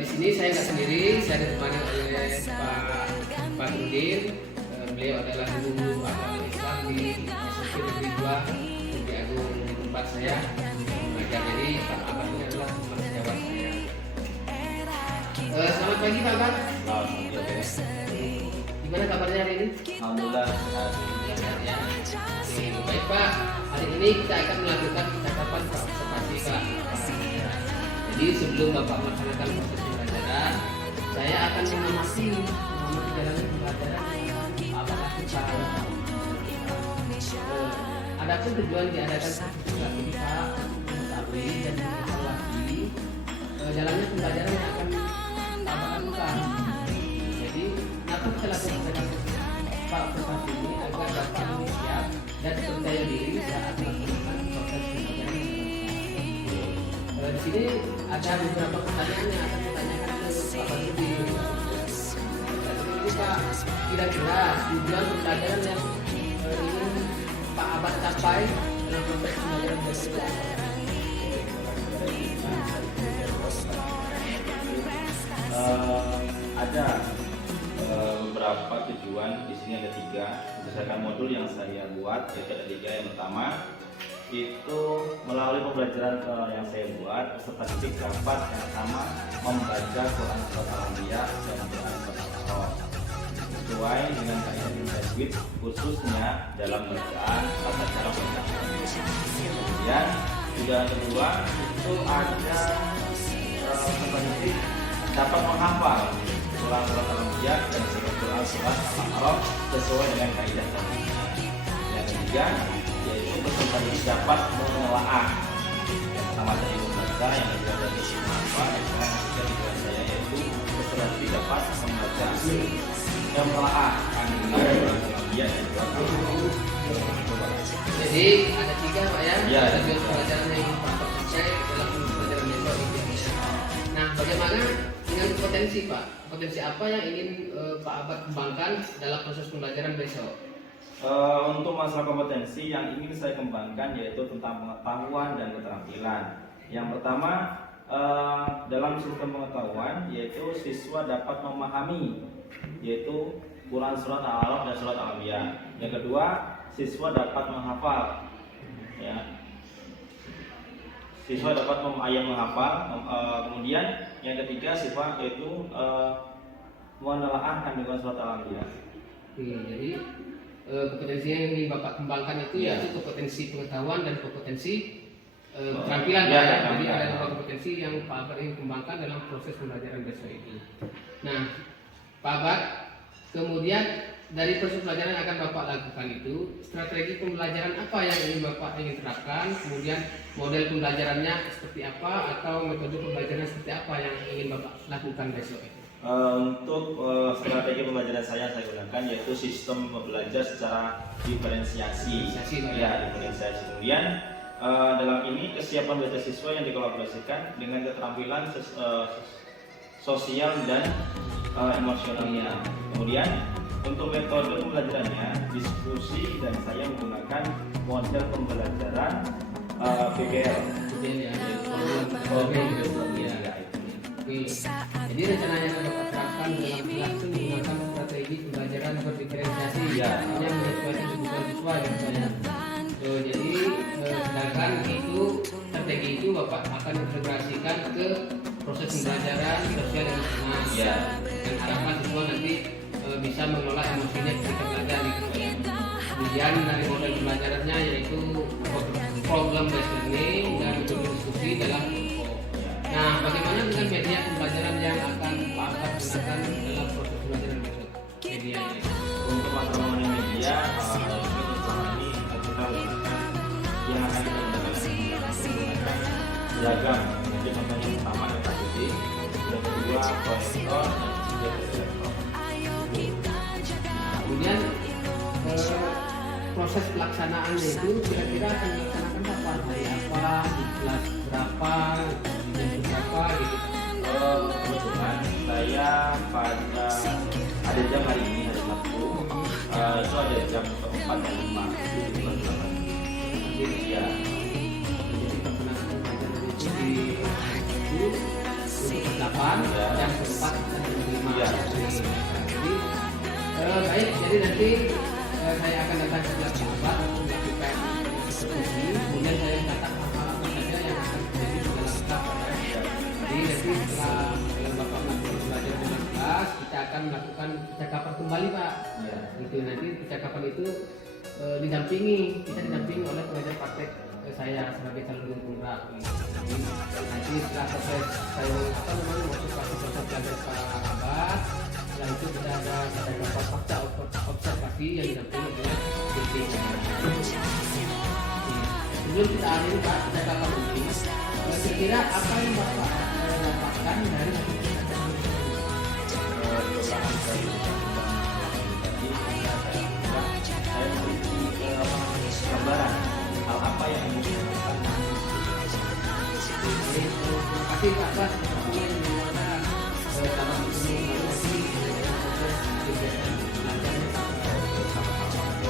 Di sini saya nggak sendiri, saya ditemani oleh Pak Nurdin. Beliau adalah guru agama Islam di SMP Negeri 2 Bukit Agung, di tempat saya mengajar. Jadi Pak Abad ini adalah teman sejawat saya. Selamat pagi Pak Abad. Gimana kabarnya hari ini? Alhamdulillah. Ya. Baik Pak, hari ini kita akan melakukan percakapan observasi Pak. Jadi sebelum Bapak melaksanakan proses pembelajaran, saya akan mengamati jalannya pembelajaran yang Bapak lakukan. Adapun tujuan diadakan sesuatu ini Pak, mengetahui dan mengevaluasi jalannya pembelajaran yang akan Bapak lakukan. Jadi, aku telah melakukan Pak observasi ini agar Bapak lebih siap dan percaya diri saat melakukan proses pembelajaran. Di sini ada beberapa pertanyaan yang akan ditanyakan ke Pak Basuki. Jadi Pak, kira-kira tujuan pembelajaran yang ingin Pak Abad capai dalam proses pembelajaran tersebut? Ada beberapa tujuan. Di sini ada 3 berdasarkan modul yang saya buat. Yaitu ada 3. Yang pertama itu melalui pembelajaran yang saya buat, peserta didik dapat yang pertama membaca Quran Surat Al-Anbiya dan Quran Surat Al-Baqarah sesuai dengan kaidah tajwid, khususnya dalam bacaan tata cara bacaan. Kemudian tujuan kedua itu ada peserta didik dapat menghafal Quran Surat Al-Anbiya dan Quran Surat Al-Baqarah sesuai dengan kaidah tajwid. Yang ketiga yaitu peserta didik dapat menelaah. Yang pertama tadi membaca, yang kedua dari menghafal, yang ketiga tujuan saya yaitu peserta didik dapat membaca dan menelaah kandungan Al-Anbiya dan Jadi ada 3 Pak ya, Ya, ada tujuan pembelajaran yang ingin Pak capai dalam pembelajaran besok ini. Nah, bagaimana dengan potensi Pak? Potensi apa yang ingin Pak Abad kembangkan dalam proses pembelajaran besok? Untuk masalah kompetensi yang ingin saya kembangkan yaitu tentang pengetahuan dan keterampilan. Yang pertama dalam sistem pengetahuan yaitu siswa dapat memahami yaitu Quran Surat Al-Alaq dan Surat Al-Anbiya. Yang kedua siswa dapat menghafal. Ya. Siswa dapat menghafal. Kemudian yang ketiga siswa yaitu menelaah kandungan Surat Al-Anbiya. Jadi kompetensi yang ingin Bapak kembangkan itu Ya. yaitu kompetensi pengetahuan dan kompetensi keterampilan Ya, Pak ya. keterampilan. Jadi ada 2 kompetensi yang Pak Abad ingin kembangkan dalam proses pembelajaran besok ini. Nah, Pak Abad, kemudian dari proses pembelajaran yang akan Bapak lakukan itu, strategi pembelajaran apa yang ingin Bapak terapkan, kemudian model pembelajarannya seperti apa, atau metode pembelajaran seperti apa yang ingin Bapak lakukan besok itu? Untuk strategi pembelajaran saya gunakan yaitu sistem belajar secara diferensiasi. Ya, diferensiasi. Kemudian dalam ini kesiapan belajar siswa yang dikolaborasikan dengan keterampilan sosial dan emosionalnya. Kemudian untuk metode pembelajarannya diskusi dan saya menggunakan model pembelajaran PBL. Jadi rencananya akan Bapak terapkan dalam langsung menggunakan strategi pembelajaran berdiferensiasi yang menyesuaikan kebutuhan siswa dan saya. Jadi sedangkan itu strategi itu Bapak akan integrasikan ke proses pembelajaran sosial dan emosional. Dan harapan siswa nanti bisa mengelola emosinya ketika belajar gitu ya. Kemudian dari model pembelajarannya yaitu problem based learning dan diskusi dalam kelompok. Nah, bagaimana dengan media pembelajaran yang akan Pak Abad gunakan dalam proses pembelajaran besok? Medianya. Untuk masalah media ini kita yang akan kita gunakan beragam. Jadi contohnya yang pertama ada titik, yang kedua proyektor, dan ketiga proyektor. Kemudian proses pelaksanaannya itu kira-kira akan dilaksanakan kapan? Hari apa? Di kelas berapa? Di jam berapa? Gitu. Kebetulan saya pada ada jam hari ini hari Sabtu itu ada jam 4 dan 5 di kelas 8. Jadi Ya. pelaksanaan pembelajaran itu di untuk kelas 8, jam keempat dan jam 5. Iya. Jadi baik, jadi nanti saya akan datang ke kelas 4 untuk melakukan eksekusi, kemudian saya catat apa saja yang akan terjadi di dalam kelas. Jadi nanti setelah Bapak melakukan belajar di dalam kelas, kita akan melakukan percakapan kembali, Pak. Ya. Itu nanti percakapan itu didampingi oleh pengajar praktek saya sebagai calon guru penggerak. Jadi nanti setelah proses saya masuk proses belajar sahabat, setelah itu kita ada fakta observasi yang didampingi oleh DP. Sebelum kita akhiri Pak percakapan ini, kira-kira apa yang Bapak dapatkan dari hasil percakapan ini? Gambaran hal apa yang dilakukan. Terima kasih Pak Bas.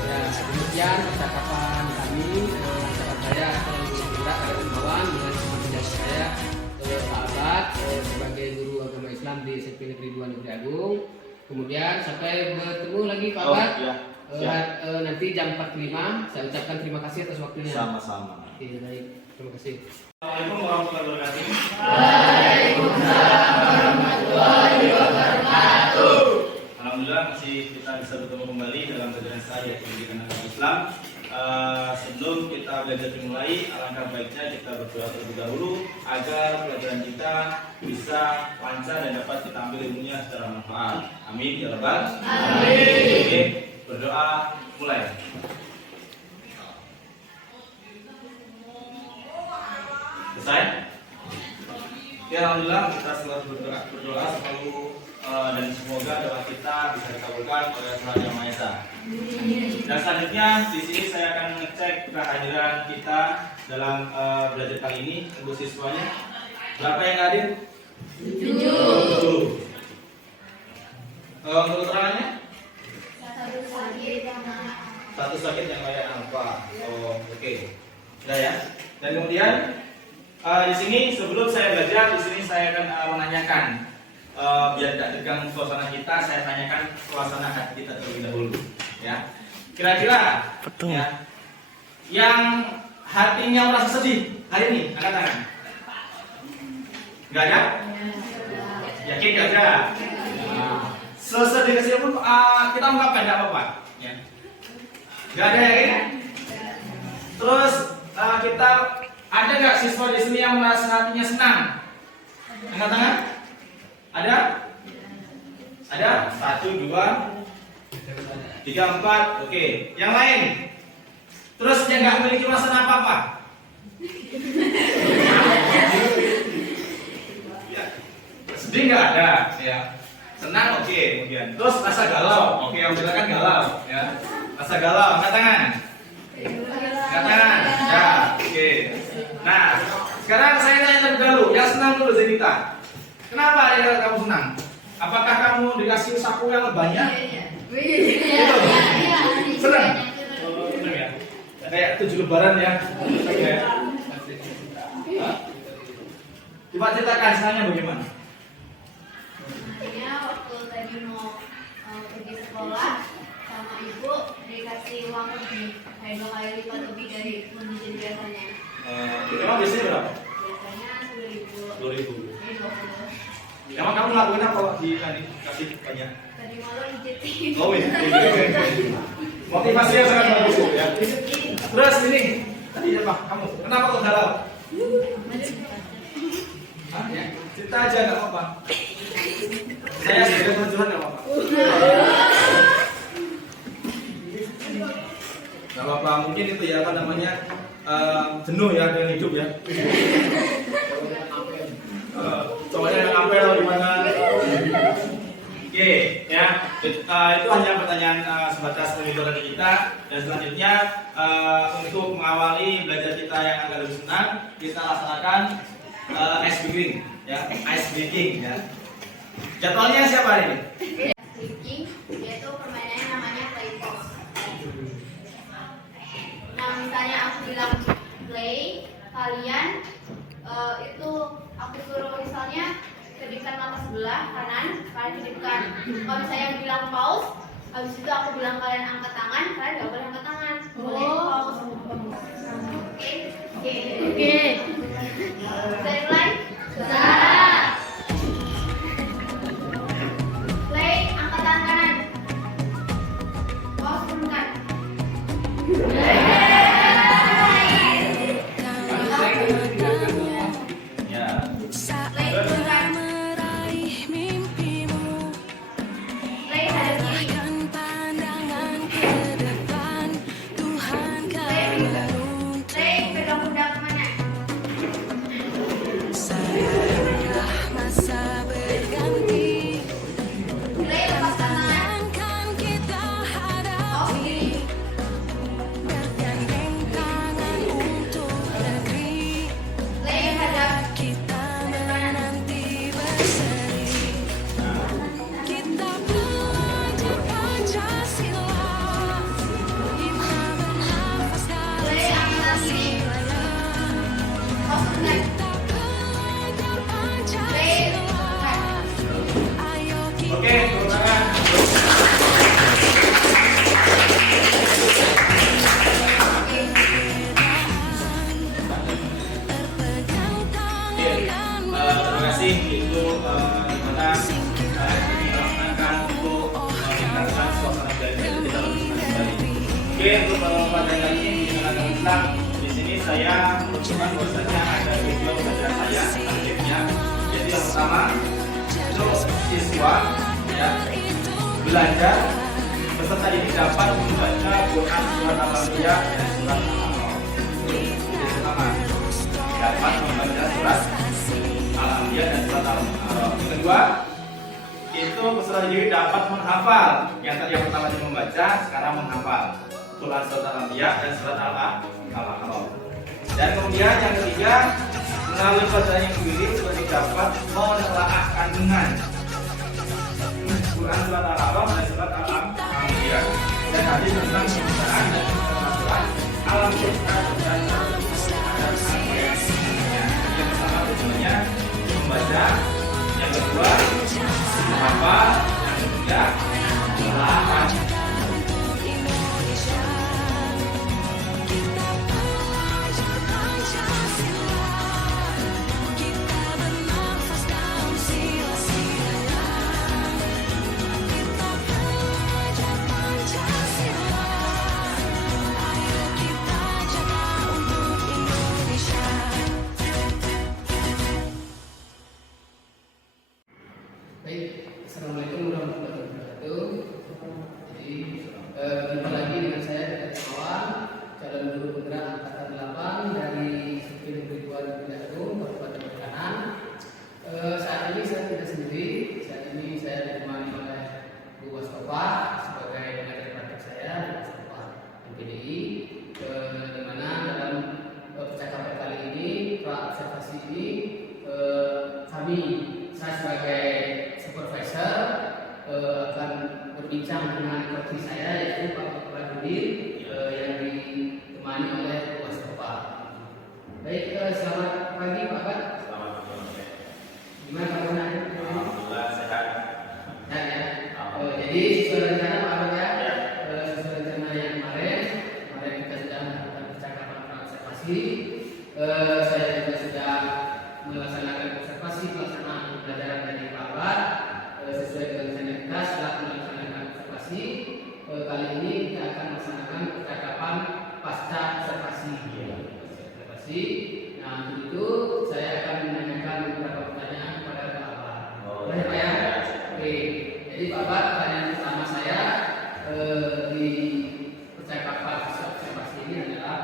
Ya, demikian percakapan kami, sahabat saya tidak ada imbauan dengan teman saya sahabat sebagai guru agama Islam di SMP Negeri 2 Negeri Agung. Kemudian sampai bertemu lagi Pak Bas. Nanti jam 4.5 saya ucapkan terima kasih atas waktunya. Sama-sama. Oke, baik. Terima kasih. Assalamualaikum warahmatullahi wabarakatuh. Waalaikumsalam warahmatullahi wabarakatuh. Alhamdulillah masih kita bisa bertemu kembali dalam pelajaran saya pendidikan agama Islam. Sebelum kita belajar dimulai, alangkah baiknya kita berdoa terlebih dahulu agar pelajaran kita bisa lancar dan dapat kita ambil ilmunya secara manfaat. Amin ya rabbal alamin. Oke, berdoa mulai. Selesai? Ya alhamdulillah kita selalu berdoa selalu dan semoga doa kita bisa dikabulkan oleh Tuhan Yang Maha Esa. Dan selanjutnya di sini saya akan mengecek kehadiran kita dalam belajar kali ini untuk siswanya. Berapa yang hadir? 7. Untuk keterangannya? Satu sakit yang layak apa? Oke. Sudah ya. Dan kemudian di sini sebelum saya belajar, di sini saya akan menanyakan biar tidak tegang suasana kita, saya tanyakan suasana hati kita terlebih dahulu. Ya, kira-kira ya, yang hatinya merasa sedih hari ini, angkat tangan. Enggak ada? Yakin enggak ada? Sesedih kecil pun kita ungkapkan tidak apa-apa. Ya. Enggak ada yakin? Terus kita ada nggak siswa di sini yang merasa hatinya senang? Angkat tangan. Ada? Ada? 1, 2, 3, 4. Oke. Yang lain? Terus yang nggak memiliki perasaan apa-apa? Ya. Sedih nggak ada? Ya. Senang? Oke. Kemudian. Terus rasa galau? Oke. Yang bilang galau. Ya. Rasa galau. Angkat tangan. Angkat tangan. Ya. Oke. Nah, sekarang saya tanya terlebih dahulu. Yang senang dulu Zenita. Kenapa ya kamu senang? Apakah kamu dikasih sapu yang banyak? Iya. Senang? Senang ya? Kayak 7 lebaran ya? Coba ceritakan senangnya bagaimana? Akhirnya waktu tadi mau pergi sekolah sama ibu dikasih uang lebih, kayak 2 kali lipat lebih dari kondisi biasanya. Emang biasanya berapa? Biasanya 10.000. 10.000. Ini 20. Emang kamu ngelakuin apa kalau dikasih banyak? Tadi malam pijetin. Oh iya. Motivasi yang sangat bagus ya. Terus ini tadi apa? Kamu kenapa kok galau? Hah? Ya, cerita aja nggak apa-apa. Saya sebagai penjual nggak apa-apa. Nggak apa-apa. Mungkin itu ya apa namanya jenuh ya dengan hidup ya. Soalnya yang apel gimana? Oke, ya. Itu hanya pertanyaan sebatas penghibur dari kita. Dan selanjutnya untuk mengawali belajar kita yang agak lebih senang, kita laksanakan ice breaking, ya. Ice breaking, ya. Jadwalnya siapa hari ini? Breaking, yaitu permainannya namanya play pause. Nah, misalnya aku bilang play, kalian itu aku suruh misalnya sebelah kanan, kalian hidupkan. Kalau saya bilang pause, habis itu aku bilang kalian angkat tangan, kalian nggak boleh angkat tangan. Boleh pause. Oke? Oke. Bisa mulai? Bisa. Play, angkat tangan kanan. Pause, turunkan. Ya. Play, turunkan. Play, ada kiri. Play, pegang pundak mana? Play, lepas tangan. Oh, kiri. Play, hadap. Play, angkat kiri. Pause, turunkan. Play, turunkan. Oke, turun tangan. Oke. Oke, terima kasih. Itu dimana ini melaksanakan untuk meningkatkan suasana belajar kita lebih kembali. Oke, untuk pada kali ini di tenaga Islam di sini saya menunjukkan bahwasanya ada video pelajaran saya targetnya. Jadi yang pertama itu siswa ya belajar peserta ini dapat membaca Quran surat Al-Anbiya dan surat Al-A'raf. Itu yang pertama dapat membaca surat Al-Anbiya dan surat Al-A'raf. Yang kedua, itu peserta didik dapat menghafal. Yang tadi yang pertama dia membaca, sekarang menghafal Quran surat Al-Anbiya dan surat Al-A'raf. Dan kemudian yang ketiga, melalui bacaan yang sendiri seperti dapat menelaah kandungan Quran surat Al-A'raf dan surat Al-Anbiya dan hadis tentang pembacaan dan pemahaman alam Quran dan Al-Anbiya. Yang pertama tujuannya membaca, yang kedua menghafal, yang ketiga menelaah. Baik, assalamualaikum warahmatullahi wabarakatuh. Jadi jumpa lagi dengan saya dari awal calon guru penggerak angkatan 8 dari Sipil Negeri 2 Bidang Kabupaten Bekanan. Saat ini saya tidak sendiri. Saat ini saya ditemani oleh Bu Wastofa sebagai pengajar praktek saya di Wastofa MPDI. Di mana dalam percakapan kali ini, observasi ini saya sebagai supervisor akan berbincang dengan koci saya yaitu Pak Pradudir yang ditemani oleh Bu Wastofa. Baik, selamat pagi Pak Bat. Selamat pagi. Gimana kabarnya? Alhamdulillah sehat. Sehat ya. Jadi sesuai rencana Pak Bat ya. Sesuai rencana yang kemarin kita sudah melakukan percakapan observasi. Saya juga sudah melaksanakan observasi pelaksanaan pembelajaran dari Pak Bat sesuai dengan rencana kita. Setelah melaksanakan observasi kali ini kita akan melaksanakan percakapan pasca observasi. Nah untuk itu saya akan menanyakan beberapa pertanyaan kepada Pak Bat. Boleh Pak ya? Oke. Jadi Pak Bat, pertanyaan pertama saya di percakapan pasca observasi ini adalah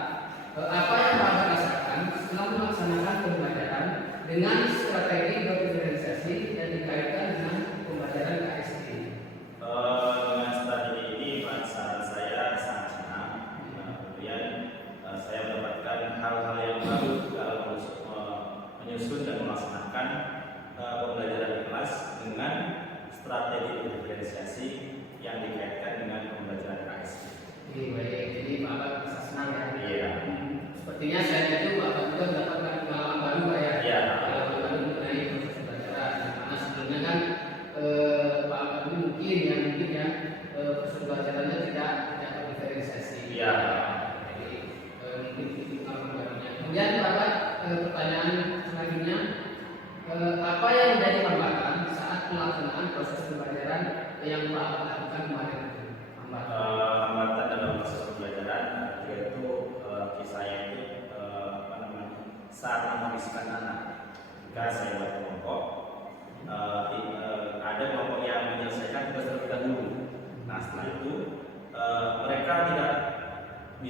apa yang Pak Bat rasakan setelah melaksanakan pembelajaran dengan strategi berorganisasi dan dikaitkan dengan pembelajaran KSD. Dengan strategi ini saran saya sangat senang. Kemudian saya mendapatkan hal-hal yang baru dalam menyusun dan melaksanakan pembelajaran di kelas dengan strategi diferensiasi yang dikaitkan dengan pembelajaran KSD. Baik, jadi Pak Bat bisa senang ya. Iya. Sepertinya saya itu Pak Bat juga mendapatkan pengalaman baru Pak ya. Iya. Pengalaman baru mengenai proses pembelajaran. Karena sebelumnya kan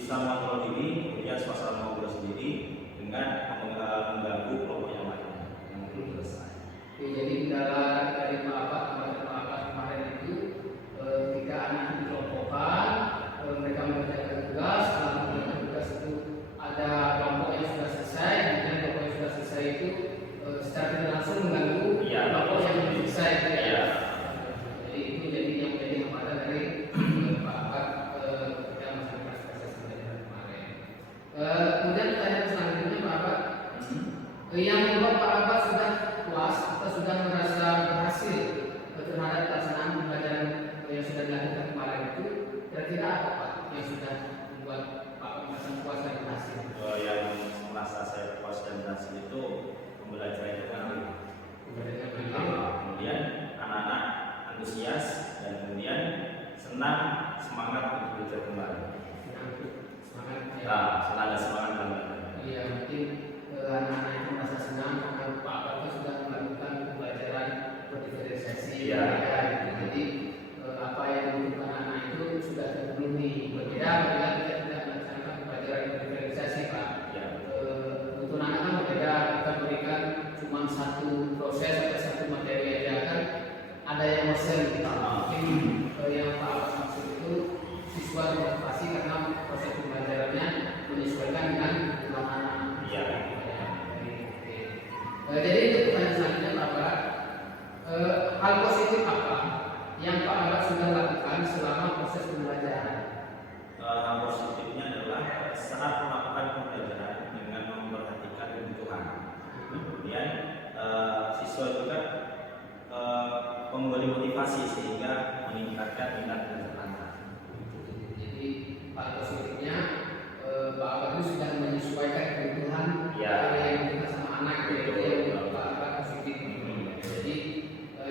bisa mengontrol diri, kemudian suasana ngobrol sendiri dengan mengganggu kelompok yang lainnya yang belum selesai. Oke, jadi kendala dari Pak kemarin itu ketika anak itu dikelompokkan, mereka mengerjakan tugas. Setelah mengerjakan tugas itu ada kelompok yang sudah selesai, kemudian kelompok yang sudah selesai itu secara tidak langsung mengganggu kelompok yang belum selesai. Iya. Jadi itu yang menjadi hambatan dari Pak yang masih proses pembelajaran kemarin. Kemudian pertanyaan selanjutnya Pak, yang membuat Pak Abad sudah puas atau sudah merasa berhasil terhadap pelaksanaan pembelajaran yang sudah dilakukan kemarin itu, kira-kira apa Pak yang sudah membuat Pak merasa puas dan berhasil? Yang merasa saya puas dan berhasil itu pembelajaran itu kan kemudian anak-anak antusias dan kemudian senang, semangat untuk belajar kembali. Senang dan semangat kembali. Iya, mungkin anak-anak itu merasa senang karena Pak Abad sudah melakukan pembelajaran berdifferensiasi. Iya. Jadi apa yang dibutuhkan anak itu sudah terpenuhi. Berbeda bila kita tidak melaksanakan pembelajaran berdifferensiasi Pak. Ya. Kebutuhan anak kan berbeda. Kita berikan cuma satu proses atau satu materi aja kan. Ada yang bosan kita. Mungkin yang Pak Abad maksud itu siswa dimotivasi karena proses pembelajarannya menyesuaikan dengan kebutuhan anak. Iya. Jadi untuk pertanyaan selanjutnya Pak Abad, hal positif apa yang Pak Abad sudah lakukan selama proses pembelajaran? Hal positifnya adalah saat melakukan pembelajaran dengan memperhatikan kebutuhan. Kemudian siswa juga memberi motivasi sehingga meningkatkan minat belajar anak. Jadi hal positifnya Pak Abad itu sudah menyesuaikan kebutuhan yang kita sama anak, jadi yang Pak Abad positif. Jadi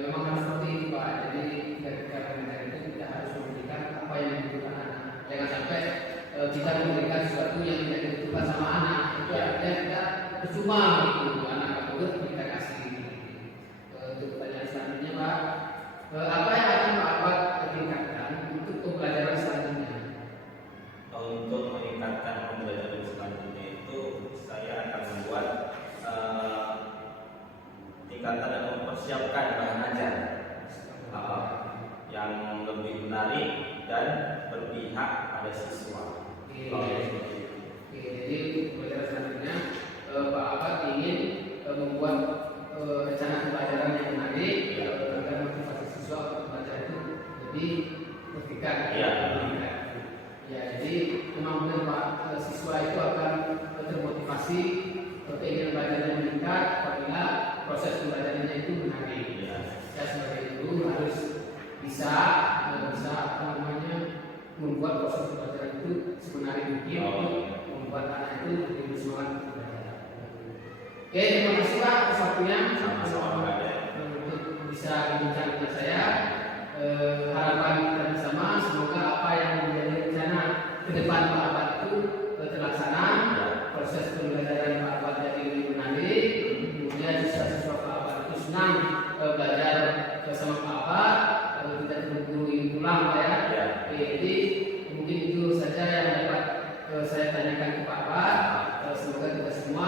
memang harus seperti itu Pak. Jadi ketika mengajar itu kita harus memberikan apa yang dibutuhkan anak. Jangan sampai kita memberikan sesuatu yang tidak dibutuhkan sama anak. Itu artinya kita percuma gitu. Anak kabur kita kasih. Untuk pertanyaan selanjutnya Pak, apa yang akan Pak Abad tingkatkan untuk pembelajaran selanjutnya? Untuk meningkatkan pembelajaran selanjutnya itu saya akan membuat tingkatan dan mempersiapkan bahan ajar yang lebih menarik dan berpihak pada siswa. Jadi pembelajaran selanjutnya Pak Abad ingin membuat rencana pembelajaran yang menarik agar motivasi siswa untuk belajar itu lebih berpikir. Ya, jadi memang benar Pak, siswa itu akan termotivasi, keinginan belajarnya meningkat apabila proses pembelajarannya itu menarik. Ya, sebagai guru harus bisa membuat proses pembelajaran itu semenarik mungkin untuk membuat anak itu lebih bersemangat untuk belajar. Oke, terima kasih Pak atas waktunya untuk bisa berbincang dengan saya. Harapan kita bersama semoga apa yang menjadi rencana ke depan Pak Abad itu terlaksana, proses pembelajaran Pak Abad jadi lebih menarik, kemudian siswa-siswa Pak Abad itu senang belajar bersama Pak Abad, tidak terburu-buru pulang Pak ya. Jadi mungkin itu saja yang dapat saya tanyakan ke Pak Abad. Semoga kita semua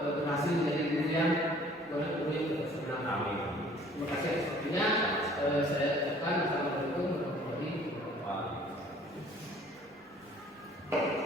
berhasil menjadi guru yang profesional. Terima kasih atas waktunya. Saya ucapkan assalamualaikum warahmatullahi wabarakatuh.